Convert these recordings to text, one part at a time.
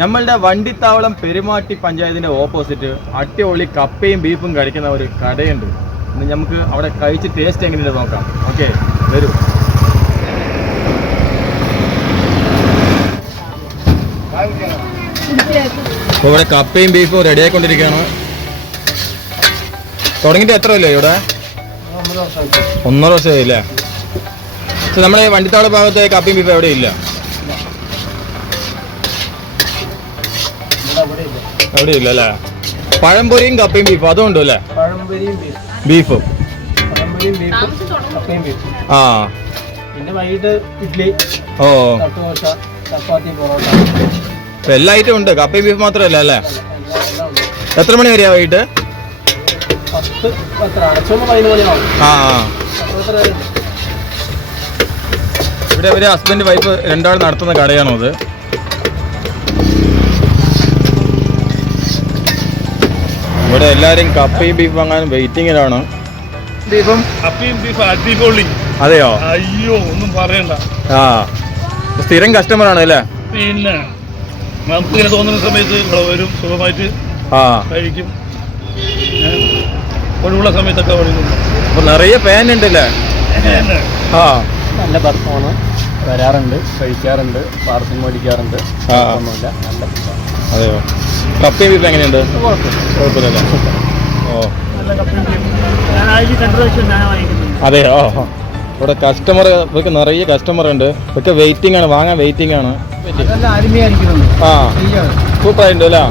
നമ്മളുടെ വണ്ടിത്താവളം പെരുമാട്ടി പഞ്ചായത്തിന്റെ ഓപ്പോസിറ്റ് അടിപൊളി കപ്പയും ബീഫും കഴിക്കുന്ന ഒരു കടയുണ്ട്. ഇന്ന് നമുക്ക് അവിടെ കഴിച്ച് ടേസ്റ്റ് എങ്ങനെയുണ്ട് നോക്കാം. ഓക്കെ, വരൂ. അപ്പോൾ ഇവിടെ കപ്പയും ബീഫും റെഡി ആയിക്കൊണ്ടിരിക്കുകയാണ്. തുടങ്ങിയിട്ട് എത്ര അല്ലേ ഇവിടെ? 1.5 വർഷമായില്ലേ? പക്ഷെ നമ്മുടെ വണ്ടിത്താവള ഭാഗത്ത് കപ്പയും ബീഫും എവിടെ ഇല്ല, എവിടെ ഇല്ല അല്ലേ? പഴംപൊരിയും കപ്പയും ബീഫും അതും ഉണ്ട് അല്ലേ? ബീഫും ആ, പിന്നെ വൈകിട്ട് ഇഡ്ഡലി, ഓ, ദോശ, ചപ്പാത്തി, പൊറോട്ട, എല്ലാ ഐറ്റം ഉണ്ട്. കപ്പയും ബീഫ് മാത്രമല്ല അല്ലേ? എത്ര മണി വരെയാ വൈകിട്ട്? 10-11 ആ, ഇവിടെ ഒരു ഹസ്ബൻഡ് വൈഫ് രണ്ടാൾ നടത്തുന്ന കടയാണോ അത്? ഇവിടെ എല്ലാരും കപ്പയും ബീഫ് വാങ്ങാൻ വെയിറ്റിങ്ങിലാണ്. ബീഫും കപ്പയും ബീഫ് അടിപൊളി. അതെയോ? അയ്യോ, ഒന്നും പറയണ്ട. ആ, സ്ഥിരം കസ്റ്റമർ ആണ് അല്ലേ? പിന്നെ നമുക്ക് ഇങ്ങനെ തോന്നുന്ന സമയത്ത് ഇവിടെ വരും, സുഖമായിട്ട് കഴിക്കും. ഒഴിവുള്ള സമയത്തൊക്കെ വരും. അപ്പൊ നിറയെ ഫാൻ ഉണ്ടല്ലേ? ആ, നല്ല ഭക്ഷണമാണ്, വരാറുണ്ട്, കഴിക്കാറുണ്ട്, പാർസൽ മേടിക്കാറുണ്ട്. ഒന്നുമില്ല, നല്ല ഫുഡാണ്. അതെയോ? കപ്പയും ബീഫ് എങ്ങനെയുണ്ട്? കുഴപ്പമില്ലല്ലേ? ഓ, അതെയോ? ഇവിടെ കസ്റ്റമർ, ഇവർക്ക് നിറയെ കസ്റ്റമർ ഉണ്ട്. ഇവർക്ക് വെയിറ്റിംഗ് ആണ്, വാങ്ങാൻ വെയിറ്റിംഗ് ആണ്. ആ, സൂപ്പറായിട്ടുണ്ട് അല്ലേ?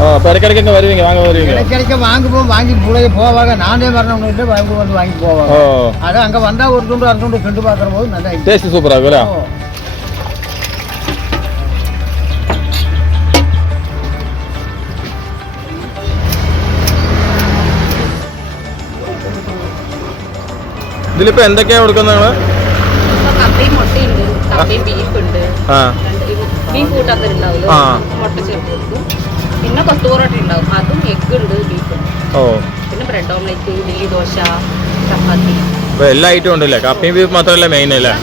ഓ, അപ്പൊ ഇടയ്ക്കിടയ്ക്ക് വരുവീங்க, വാങ്ങ വരുവீங்க? இடைக்கிடைக்கு வாங்குவோம், வாங்கி போவாங்க. நானே வரணும் இல்லை, வாங்கி போவாங்க. அது அங்கே வந்தால் ஒரு துண்டு அரை துண்டு சென்று பார்க்குற போது நல்லா டேஸ்ட் சூப்பராக இருக்குல்ல? ഇതിലിപ്പോ എന്തൊക്കെയാ കൊടുക്കുന്നത് നിങ്ങള്? കപ്പയും മുട്ടയുണ്ട്, കപ്പയും ബീഫുണ്ട്, ബീഫ് കൂട്ടാത്തരുണ്ടാവില്ല, മുട്ട ചേർത്ത് കൊടുക്കും. പിന്നെ കൊത്തു പൊറോട്ട ഉണ്ടാവും, അതും എഗ് ഉണ്ട്, ബീഫും. ഓ, പിന്നെ ബ്രെഡ് ഓംലെറ്റ്, ഇഡ്ഡലി, ദോശ, ചപ്പാത്തി, എല്ലാ ഐറ്റം ഉണ്ടല്ലേ? കപ്പയും ബീഫ് മാത്രമല്ല മെയിൻ അല്ലേ?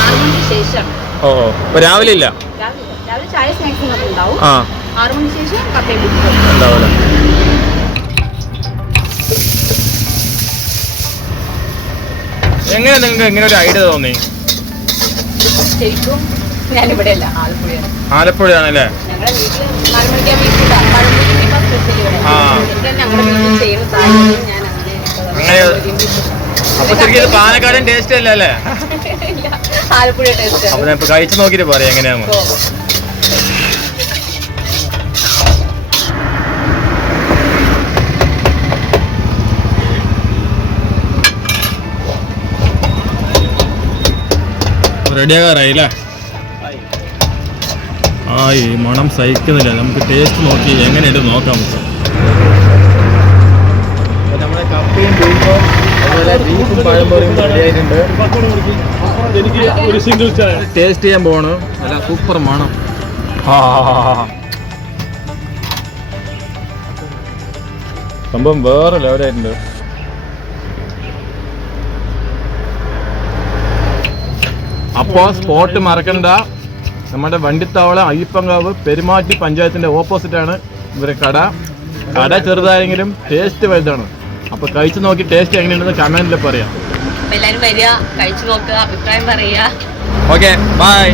6 മണിക്ക് ശേഷം. ഓ, ഇപ്പൊ രാവിലെ ഇല്ല? രാവിലെ ചായ സ്നാക്സ് മാത്രം ഉണ്ടാവും. 6 മണിക്ക് ശേഷം കപ്പയും ബീഫ് ഉണ്ടാവില്ല. എങ്ങനെ നിങ്ങൾക്ക് ഇങ്ങനെ ഒരു ഐഡിയ തോന്നി? ശരിക്കും ഞാനിവിടെ അല്ല, ആലപ്പുഴയാണ്. ആലപ്പുഴയാണല്ലേ? ഞങ്ങളുടെ വീട്ടിൽ 4 മണിക്കാ ബീഫ് ഞങ്ങളുടെ വീട്ടിൽ ചെയ്യുന്ന സാഹചര്യം ഞാൻ അങ്ങനെ. അപ്പൊ ശരിക്കും പാലക്കാടൻ ടേസ്റ്റ് അല്ല അല്ലേ? ആലപ്പുഴ ടേസ്റ്റ്. അപ്പൊ ഞാൻ ഇപ്പൊ കഴിച്ചു നോക്കിട്ട് പറയാം എങ്ങനെയാന്ന്. റെഡിയാകാറായില്ലേ? ആ, ഈ മണം സഹിക്കുന്നില്ല. നമുക്ക് ടേസ്റ്റ് നോക്കി എങ്ങനെയുണ്ട് നോക്കാം. നമ്മുടെ കപ്പയും ബീഫും അതുപോലെ ബീഫും പഴംപൊരിയും റെഡിയായിട്ടുണ്ട്. ടേസ്റ്റ് ചെയ്യാൻ പോവാണ്. നല്ല സൂപ്പർ മണം. സംഭവം വേറെ ലെവലായിട്ടുണ്ട്. അപ്പോൾ സ്പോട്ട് മറക്കണ്ട. നമ്മുടെ വണ്ടിത്താവളം അയ്യപ്പങ്കാവ് പെരുമാട്ടി പഞ്ചായത്തിന്റെ ഓപ്പോസിറ്റാണ് ഇവരെ കട. കട ചെറുതായെങ്കിലും ടേസ്റ്റ് വലുതാണ്. അപ്പോൾ കഴിച്ചു നോക്കി ടേസ്റ്റ് എങ്ങനെയുണ്ടെന്ന് കമന്റിൽ പറയാം. എല്ലാവരും വരിക, കഴിച്ചു നോക്കുക, അഭിപ്രായം പറയുക. Okay, by.